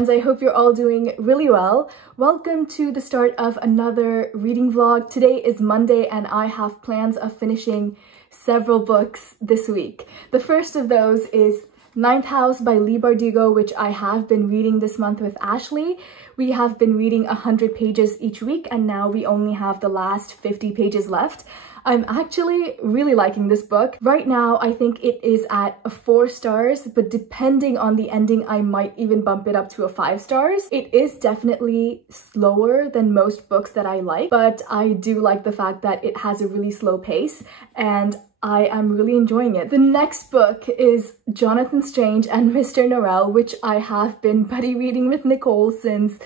friends, I hope you're all doing really well. Welcome to the start of another reading vlog. Today is Monday and I have plans of finishing several books this week. The first of those is Ninth House by Leigh Bardugo, which I have been reading this month with Ashley. We have been reading 100 pages each week and now we only have the last 50 pages left. I'm actually really liking this book. Right now, I think it is at 4 stars, but depending on the ending, I might even bump it up to 5 stars. It is definitely slower than most books that I like, but I do like the fact that it has a really slow pace and I am really enjoying it. The next book is Jonathan Strange and Mr. Norrell, which I have been buddy reading with Nicole since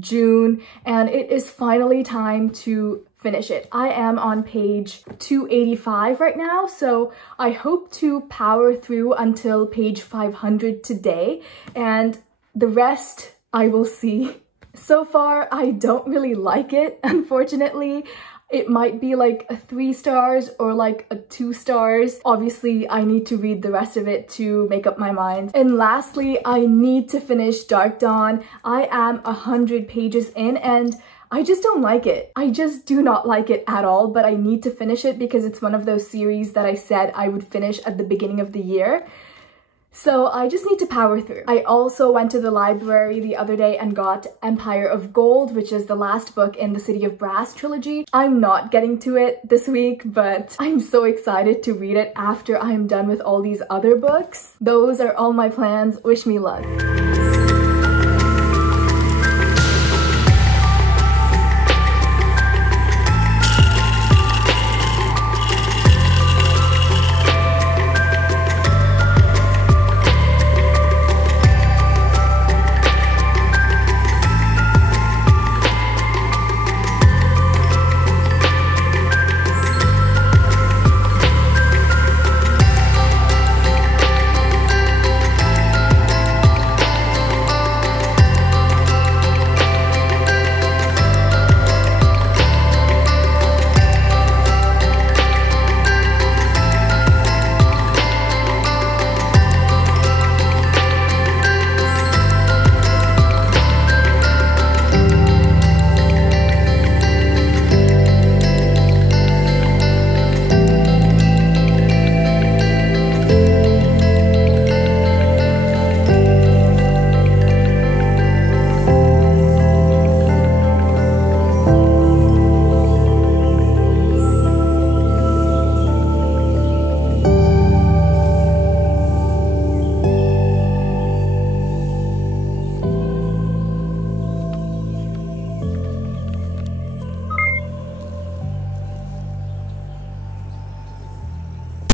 June, and it is finally time to finish it. I am on page 285 right now, so I hope to power through until page 500 today, and the rest I will see. So far, I don't really like it, unfortunately. It might be like 3 stars or like 2 stars. Obviously, I need to read the rest of it to make up my mind. And lastly, I need to finish Dark Dawn. I am 100 pages in and I just don't like it. I just do not like it at all, but I need to finish it because it's one of those series that I said I would finish at the beginning of the year. So I just need to power through. I also went to the library the other day and got Empire of Gold, which is the last book in the City of Brass trilogy. I'm not getting to it this week, but I'm so excited to read it after I'm done with all these other books. Those are all my plans. Wish me luck.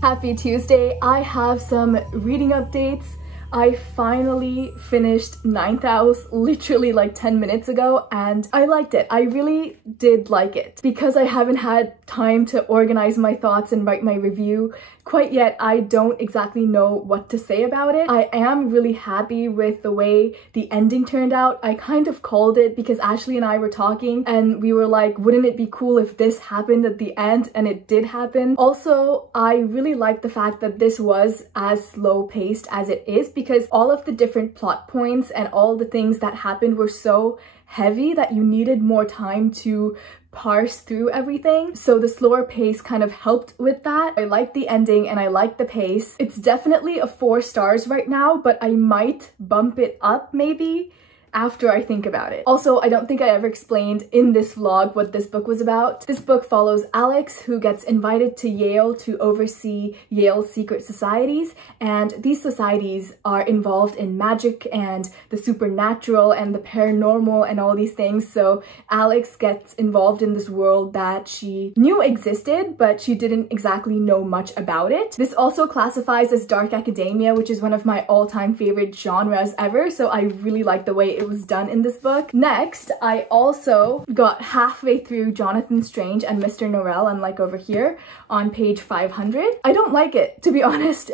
Happy Tuesday. I have some reading updates. I finally finished Ninth House literally like 10 minutes ago and I liked it. I really did like it. Because I haven't had time to organize my thoughts and write my review quite yet, I don't exactly know what to say about it. I am really happy with the way the ending turned out. I kind of called it because Ashley and I were talking and we were like, wouldn't it be cool if this happened at the end? And it did happen. Also, I really like the fact that this was as slow paced as it is because all of the different plot points and all the things that happened were so heavy that you needed more time to parse through everything. So the slower pace kind of helped with that. I like the ending and I like the pace. It's definitely 4 stars right now, but I might bump it up maybe after I think about it. Also, I don't think I ever explained in this vlog what this book was about. This book follows Alex, who gets invited to Yale to oversee Yale's secret societies, and these societies are involved in magic and the supernatural and the paranormal and all these things. So Alex gets involved in this world that she knew existed, but she didn't exactly know much about it. This also classifies as dark academia, which is one of my all-time favorite genres ever, so I really like the way it was done in this book. Next, I also got halfway through Jonathan Strange and Mr. Norrell, unlike over here on page 500. I don't like it, to be honest.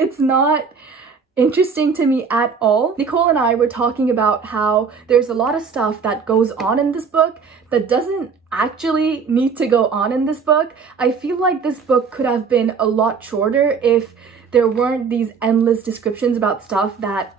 It's not interesting to me at all. Nicole and I were talking about how there's a lot of stuff that goes on in this book that doesn't actually need to go on in this book. I feel like this book could have been a lot shorter if there weren't these endless descriptions about stuff that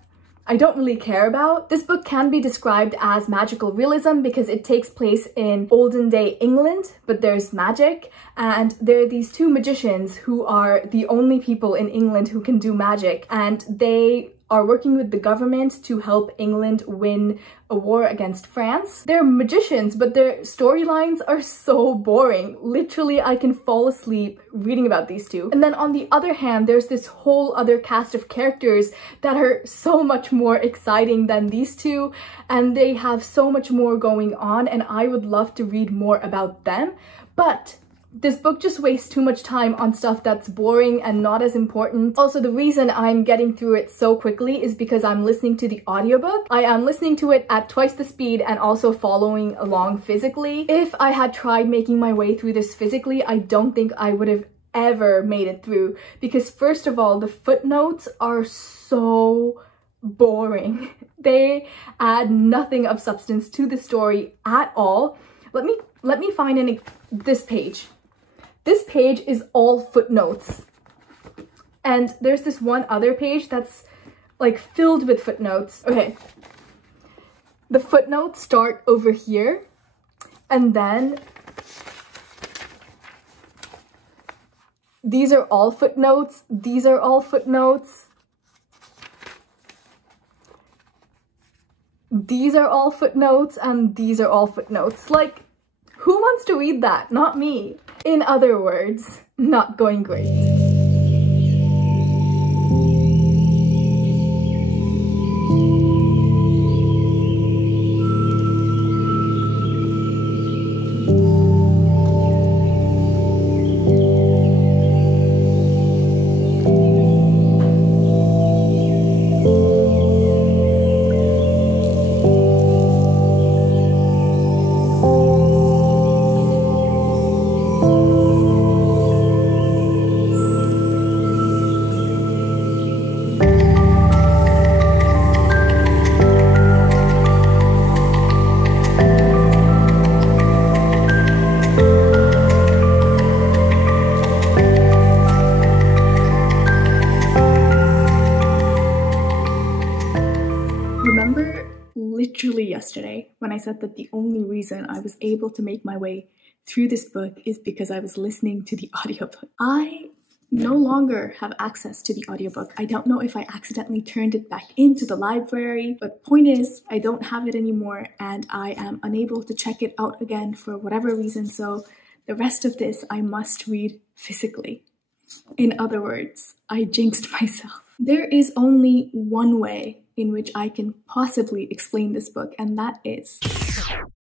I don't really care about. This book can be described as magical realism because it takes place in olden day England, but there's magic, and there are these two magicians who are the only people in England who can do magic, and they are working with the government to help England win a war against France. They're magicians, but their storylines are so boring. Literally, I can fall asleep reading about these two. And then on the other hand, there's this whole other cast of characters that are so much more exciting than these two, and they have so much more going on, and I would love to read more about them. But this book just wastes too much time on stuff that's boring and not as important. Also, the reason I'm getting through it so quickly is because I'm listening to the audiobook. I am listening to it at twice the speed and also following along physically. If I had tried making my way through this physically, I don't think I would have ever made it through, because first of all, the footnotes are so boring. They add nothing of substance to the story at all. Let me find this page. This page is all footnotes. And there's this one other page that's like filled with footnotes. Okay. The footnotes start over here, and then these are all footnotes. These are all footnotes. These are all footnotes, and these are all footnotes. Like, who wants to read that? Not me. In other words, not going great. Literally yesterday when I said that the only reason I was able to make my way through this book is because I was listening to the audiobook. I no longer have access to the audiobook. I don't know if I accidentally turned it back into the library, but point is, I don't have it anymore and I am unable to check it out again for whatever reason, so the rest of this I must read physically. In other words, I jinxed myself. There is only one way in which I can possibly explain this book, and that is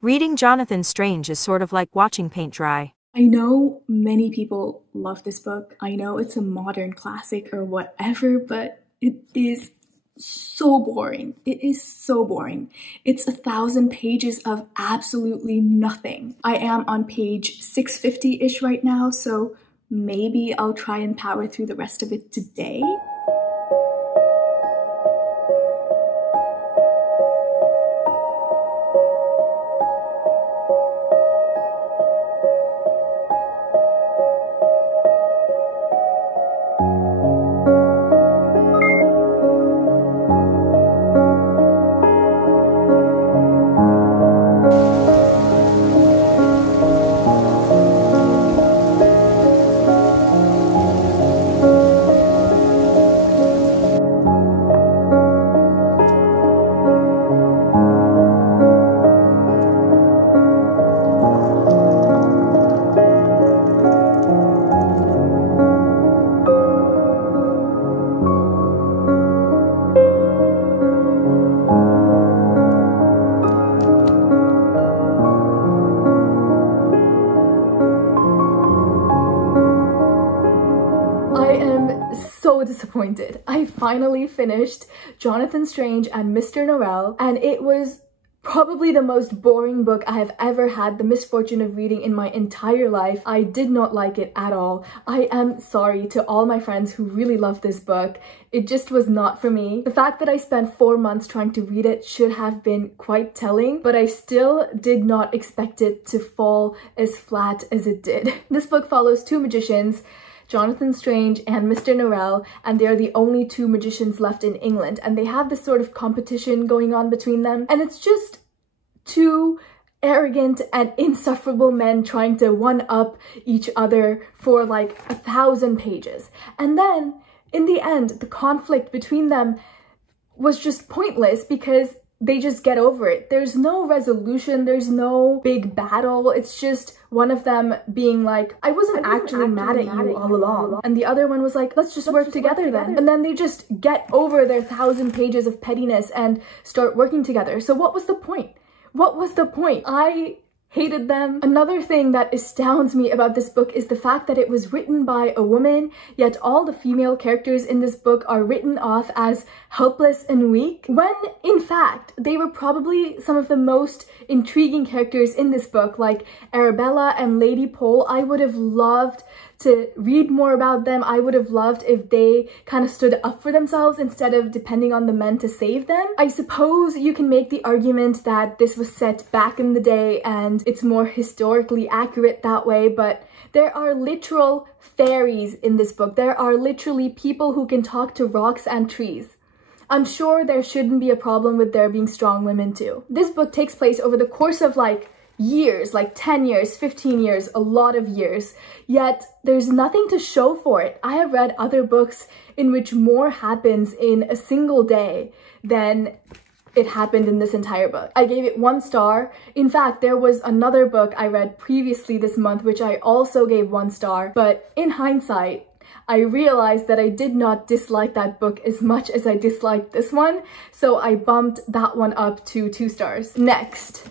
reading Jonathan Strange is sort of like watching paint dry. I know many people love this book. I know it's a modern classic or whatever, but it is so boring. It is so boring. It's 1,000 pages of absolutely nothing. I am on page 650-ish right now, so maybe I'll try and power through the rest of it today. Disappointed. I finally finished Jonathan Strange and Mr. Norrell, and it was probably the most boring book I have ever had the misfortune of reading in my entire life. I did not like it at all. I am sorry to all my friends who really love this book. It just was not for me. The fact that I spent 4 months trying to read it should have been quite telling, but I still did not expect it to fall as flat as it did. This book follows two magicians. Jonathan Strange and Mr. Norrell, and they're the only two magicians left in England, and they have this sort of competition going on between them, and it's just two arrogant and insufferable men trying to one-up each other for like 1,000 pages. And then in the end, the conflict between them was just pointless because they just get over it. There's no resolution, there's no big battle. It's just one of them being like, I wasn't actually mad at you all along. And the other one was like, let's just work together then. And then they just get over their 1,000 pages of pettiness and start working together. So what was the point? What was the point? I hated them. Another thing that astounds me about this book is the fact that it was written by a woman, yet all the female characters in this book are written off as helpless and weak, when in fact they were probably some of the most intriguing characters in this book, like Arabella and Lady Pole. I would have loved to read more about them. I would have loved if they kind of stood up for themselves instead of depending on the men to save them. I suppose you can make the argument that this was set back in the day and it's more historically accurate that way, but there are literal fairies in this book. There are literally people who can talk to rocks and trees. I'm sure there shouldn't be a problem with there being strong women too. This book takes place over the course of like years, like 10 years, 15 years, a lot of years, yet there's nothing to show for it. I have read other books in which more happens in a single day than it happened in this entire book. I gave it 1 star. In fact, there was another book I read previously this month which I also gave 1 star, but in hindsight, I realized that I did not dislike that book as much as I disliked this one, so I bumped that one up to 2 stars. Next.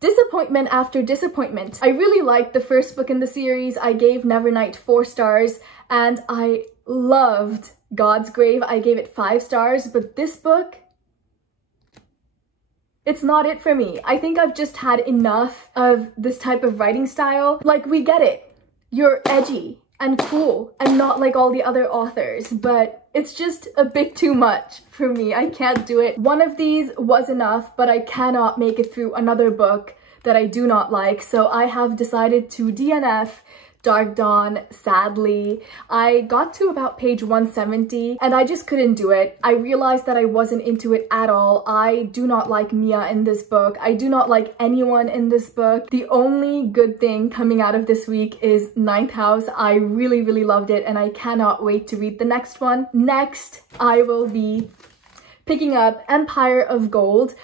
Disappointment after disappointment. I really liked the first book in the series. I gave Nevernight 4 stars, and I loved God's Grave. I gave it 5 stars, but this book, it's not it for me. I think I've just had enough of this type of writing style. Like, we get it. You're edgy and cool and not like all the other authors, but it's just a bit too much for me. I can't do it. One of these was enough, but I cannot make it through another book that I do not like, so I have decided to DNF Dark Dawn, sadly. I got to about page 170 and I just couldn't do it. I realized that I wasn't into it at all. I do not like Mia in this book. I do not like anyone in this book. The only good thing coming out of this week is Ninth House. I really, really loved it and I cannot wait to read the next one. Next, I will be picking up Empire of Gold.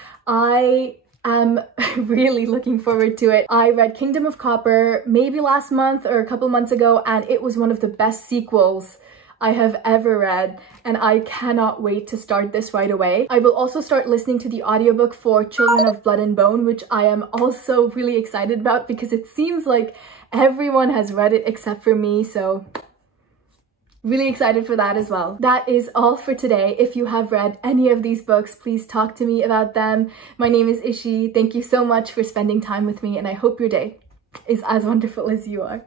I'm really looking forward to it. I read Kingdom of Copper maybe last month or a couple months ago, and it was one of the best sequels I have ever read, and I cannot wait to start this right away. I will also start listening to the audiobook for Children of Blood and Bone, which I am also really excited about because it seems like everyone has read it except for me, so really excited for that as well. That is all for today. If you have read any of these books, please talk to me about them. My name is Ishi. Thank you so much for spending time with me, and I hope your day is as wonderful as you are.